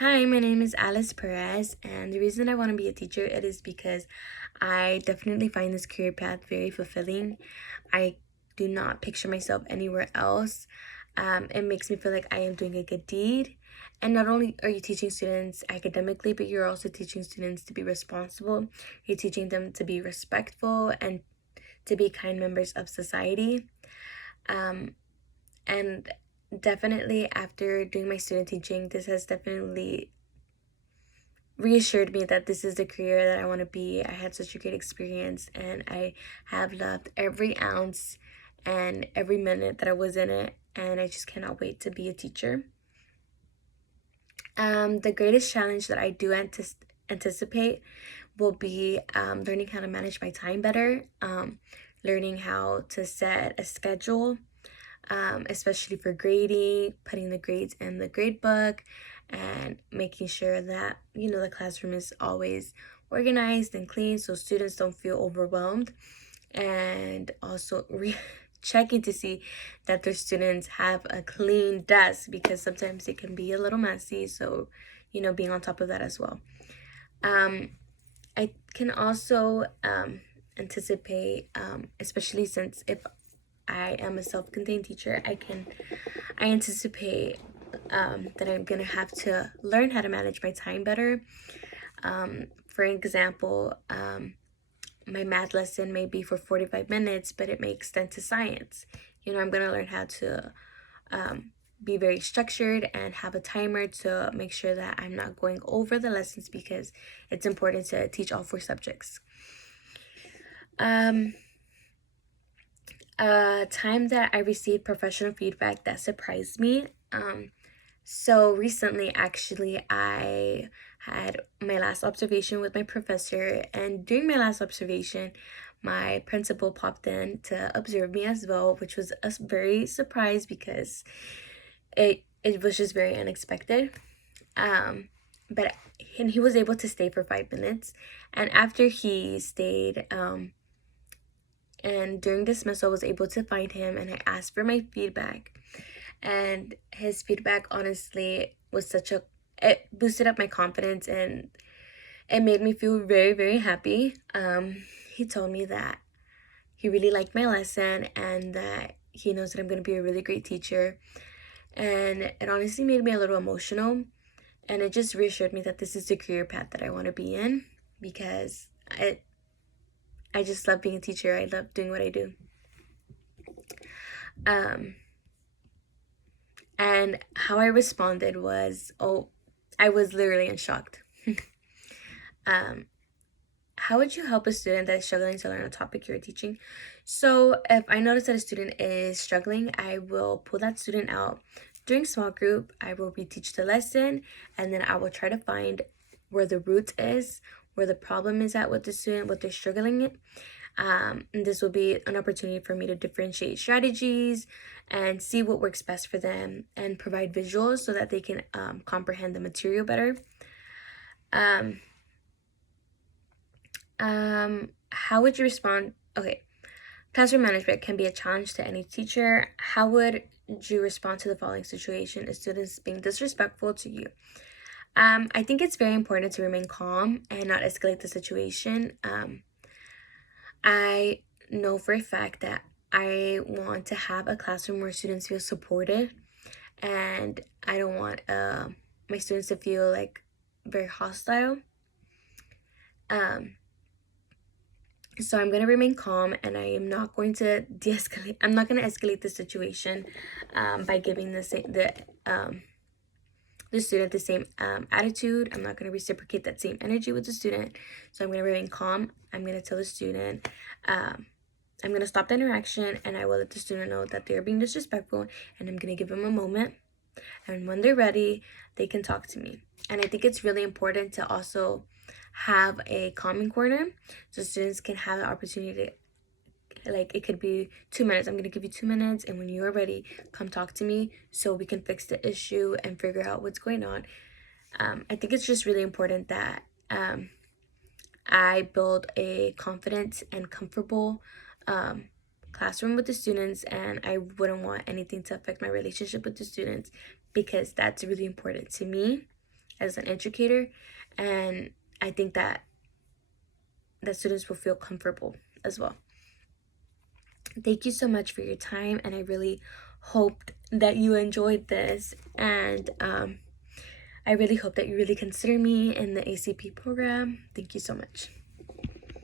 Hi, my name is Alice Perez, and the reason I want to be a teacher it is because I definitely find this career path very fulfilling. I do not picture myself anywhere else. It makes me feel like I am doing a good deed. And not only are you teaching students academically, but you're also teaching students to be responsible. You're teaching them to be respectful and to be kind members of society. Um, and definitely after doing my student teaching, this has definitely reassured me that this is the career that I want to be. I had such a great experience and I have loved every ounce and every minute that I was in it, and I just cannot wait to be a teacher. The greatest challenge that I do anticipate will be learning how to manage my time better, learning how to set a schedule, especially for grading, putting the grades in the grade book, and making sure that, the classroom is always organized and clean so students don't feel overwhelmed. And also checking to see that their students have a clean desk because sometimes it can be a little messy. So, being on top of that as well. I can also anticipate, especially since if I am a self-contained teacher, I anticipate that I'm gonna have to learn how to manage my time better. For example, my math lesson may be for 45 minutes, but it may extend to science. I'm gonna learn how to be very structured and have a timer to make sure that I'm not going over the lessons because it's important to teach all 4 subjects. Time that I received professional feedback that surprised me. So recently, actually, I had my last observation with my professor, and during my last observation, my principal popped in to observe me as well, which was a very surprise because it was just very unexpected. But and he was able to stay for 5 minutes, and after he stayed, and during dismissal, I was able to find him, and I asked for my feedback. And his feedback honestly was it boosted up my confidence and it made me feel very, very happy. He told me that he really liked my lesson and that he knows that I'm going to be a really great teacher. And it honestly made me a little emotional, and it just reassured me that this is the career path that I want to be in because I just love being a teacher. I love doing what I do. And how I responded was, I was literally in shock. How would you help a student that is struggling to learn a topic you're teaching? So if I notice that a student is struggling, I will pull that student out during small group. I will reteach the lesson, and then I will try to find where the root is, where the problem is at with the student, what they're struggling in. And this will be an opportunity for me to differentiate strategies and see what works best for them and provide visuals so that they can comprehend the material better. How would you respond? Okay, classroom management can be a challenge to any teacher. How would you respond to the following situation? A student is being disrespectful to you. I think it's very important to remain calm and not escalate the situation. I know for a fact that I want to have a classroom where students feel supported, and I don't want my students to feel like very hostile. So I'm going to remain calm, and I am not going to de-escalate. I'm not going to escalate the situation by giving the student the same attitude. I'm not going to reciprocate that same energy with the student. So I'm going to remain calm. I'm going to tell the student, I'm going to stop the interaction, and I will let the student know that they're being disrespectful, and I'm going to give them a moment. And when they're ready, they can talk to me. And I think it's really important to also have a calming corner so students can have the opportunity to, like, it could be 2 minutes. I'm going to give you 2 minutes, and when you are ready, come talk to me so we can fix the issue and figure out what's going on. I think it's just really important that I build a confident and comfortable classroom with the students, and I wouldn't want anything to affect my relationship with the students because that's really important to me as an educator, and I think that students will feel comfortable as well. Thank you so much for your time, and I really hoped that you enjoyed this, and I really hope that you really consider me in the ACP program. Thank you so much.